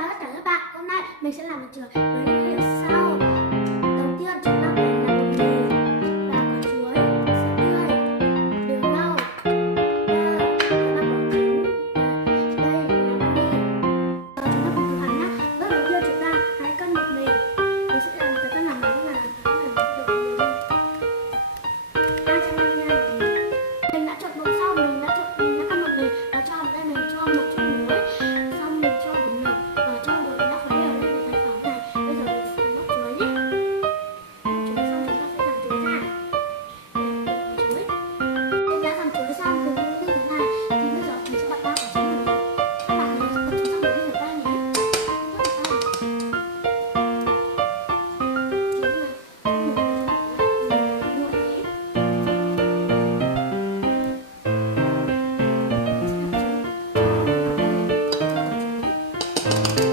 chào tất cả các bạn. Hôm nay mình sẽ làm một chừa với những nguyên liệu sau. Đầu tiên chúng ta cần là bột mì và quả chuối, sữa tươi, đường nâu, và ba quả trứng. Đây là vani. Chúng ta cùng thực hành nhé. Bước đầu tiên chúng ta hãy cân bột mì. Mình sẽ làm cái cân làm bánh là bột mì 250 g. Mình đã trộn bột xong, mình đã cân bột mì và cho vào đây mình cho một chút muối. Xong mình cho bột ngọt và cho bột đã khuấy đều lên cái thành phẩm này. Bây giờ mình sẽ bóc chuối nhé. Bóc chuối xong chúng ta sẽ làm chuối ra. Chuối. Mình đã làm chuối xong từ như thế này thì bây giờ mình sẽ bật ba quả trứng vào. Các bạn hãy bật chúng xong để rửa tay nhé. Hãy